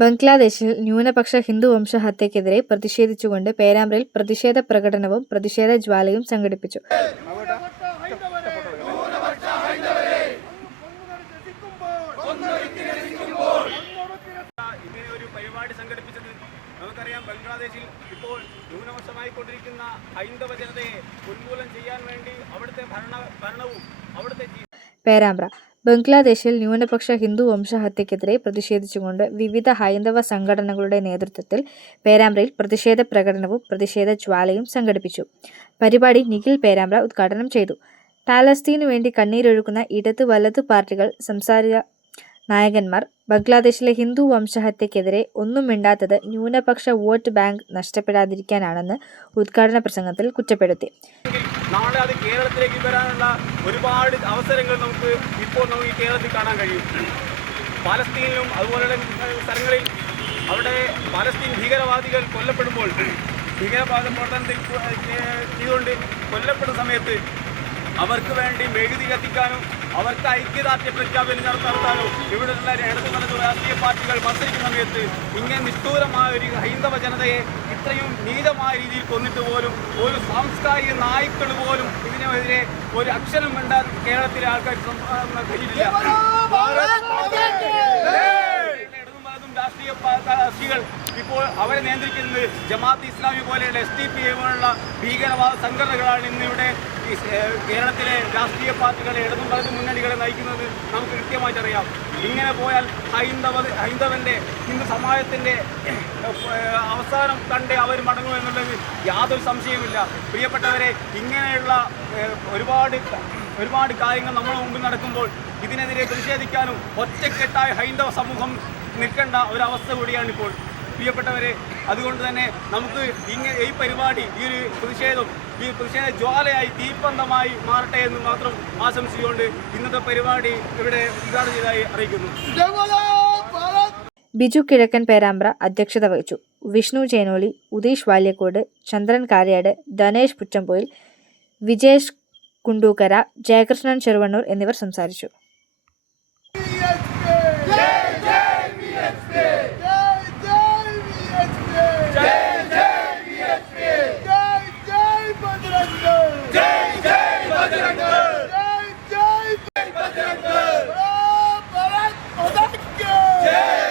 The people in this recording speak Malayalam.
ബംഗ്ലാദേശിൽ ന്യൂനപക്ഷ ഹിന്ദു വംശഹത്യക്കെതിരെ പ്രതിഷേധിച്ചുകൊണ്ട് പേരാമ്പ്രയിൽ പ്രതിഷേധ പ്രകടനവും പ്രതിഷേധ ജ്വാലയും സംഘടിപ്പിച്ചു. നമുക്കറിയാം, ബംഗ്ലാദേശിൽ ഇപ്പോൾ ന്യൂനപക്ഷമായിക്കൊണ്ടിരിക്കുന്ന ഹൈന്ദവ ജനതയെ ഉന്മൂലനം ചെയ്യാൻ വേണ്ടി അവിടുത്തെ ഭരണവും അവിടുത്തെ പേരാമ്പ്ര ബംഗ്ലാദേശിൽ ന്യൂനപക്ഷ ഹിന്ദു വംശഹത്യക്കെതിരെ പ്രതിഷേധിച്ചുകൊണ്ട് വിവിധ ഹൈന്ദവ സംഘടനകളുടെ നേതൃത്വത്തിൽ പേരാമ്പ്രയിൽ പ്രതിഷേധ പ്രകടനവും പ്രതിഷേധ ജ്വാലയും സംഘടിപ്പിച്ചു. പരിപാടി നിഖിൽ പേരാമ്പ്ര ഉദ്ഘാടനം ചെയ്തു. പാലസ്തീനു വേണ്ടി കണ്ണീരൊഴുക്കുന്ന ഇടത് വലതു പാർട്ടികൾ സംസാരിക നായകന്മാർ ബംഗ്ലാദേശിലെ ഹിന്ദു വംശഹത്യക്കെതിരെ ഒന്നും മിണ്ടാത്തത് ന്യൂനപക്ഷ വോട്ട് ബാങ്ക് നഷ്ടപ്പെടാതിരിക്കാനാണെന്ന് ഉദ്ഘാടന പ്രസംഗത്തിൽ കുറ്റപ്പെടുത്തി. നാളെ അത് കേരളത്തിലേക്ക് വരാനുള്ള ഒരുപാട് അവസരങ്ങൾ നമുക്ക് ഈ കേരളത്തിൽ കാണാൻ കഴിയും. പാലസ്തീനിലും അതുപോലെയുള്ള സ്ഥലങ്ങളിൽ അവിടെ പാലസ്തീൻ ഭീകരവാദികൾ കൊല്ലപ്പെടുമ്പോൾ, ഭീകരവാദ പ്രവർത്തനത്തിൽ ചെയ്തുകൊണ്ട് കൊല്ലപ്പെടുന്ന സമയത്ത് അവർക്ക് വേണ്ടി മെഴുകുതി കത്തിക്കാനും അവർക്ക് ഐക്യദാർഢ്യ പ്രഖ്യാപനം നടത്താനോ ഇവിടെയുള്ള ഇടതുവലതു രാഷ്ട്രീയ പാർട്ടികൾ മത്സരിക്കുന്ന സമയത്ത് ഇങ്ങനെ നിഷ്ഠൂരമായ ഒരു ഹൈന്ദവ ജനതയെ ഇത്രയും നീചമായ രീതിയിൽ കൊന്നിട്ട് പോലും ഒരു സാംസ്കാരിക നായ്ക്കൾ പോലും ഇതിനെതിരെ ഒരു അക്ഷരം വേണ്ട കേരളത്തിലെ ആൾക്കാർ കഴിയില്ല. രാഷ്ട്രീയ കക്ഷികൾ ഇപ്പോൾ അവരെ നിയന്ത്രിക്കുന്നത് ജമാഅത്ത് ഇസ്ലാമി പോലെയുള്ള SDPI പോലുള്ള ഭീകരവാദ സംഘടനകളാണ് ഇന്നിവിടെ കേരളത്തിലെ രാഷ്ട്രീയ പാർട്ടികളെ ഇടതും വലതും മുന്നണികളെ നയിക്കുന്നത് നമുക്ക് കൃത്യമായിട്ട് അറിയാം. ഇങ്ങനെ പോയാൽ ഹൈന്ദവന്റെ ഹിന്ദു സമാജത്തിന്റെ അവസാനം കണ്ടേ അവർ മടങ്ങുമെന്നുള്ളത് യാതൊരു സംശയവുമില്ല. പ്രിയപ്പെട്ടവരെ, ഇങ്ങനെയുള്ള ഒരുപാട് കാര്യങ്ങൾ നമ്മുടെ മുമ്പിൽ നടക്കുമ്പോൾ ഇതിനെതിരെ പ്രതിഷേധിക്കാനും ഒറ്റക്കെട്ടായ ഹൈന്ദവ സമൂഹം നിൽക്കേണ്ട ഒരവസ്ഥ കൂടിയാണിപ്പോൾ. പ്രിയപ്പെട്ടവരെ, അതുകൊണ്ട് തന്നെ നമുക്ക് ഈ പരിപാടി, ഈ ഒരു പ്രതിഷേധ ജ്വാലയായി തീപ്പന്തമായി മാറട്ടെ എന്ന് മാത്രം ആശംസിച്ചുകൊണ്ട് ഇന്നത്തെ പരിപാടി ഇവിടെ ഉദ്ഘാടനം ചെയ്തതായി അറിയിക്കുന്നു. ബിജു കിഴക്കൻ പേരാമ്പ്ര അധ്യക്ഷത വഹിച്ചു. വിഷ്ണു ചേനോളി, ഉദീഷ് വാല്യക്കോട്, ചന്ദ്രൻ കാര്യാട്, ധനേഷ് പുറ്റംപോയിൽ, വിജേഷ് കുണ്ടൂക്കര, ജയകൃഷ്ണൻ ചെറുവണ്ണൂർ എന്നിവർ സംസാരിച്ചു.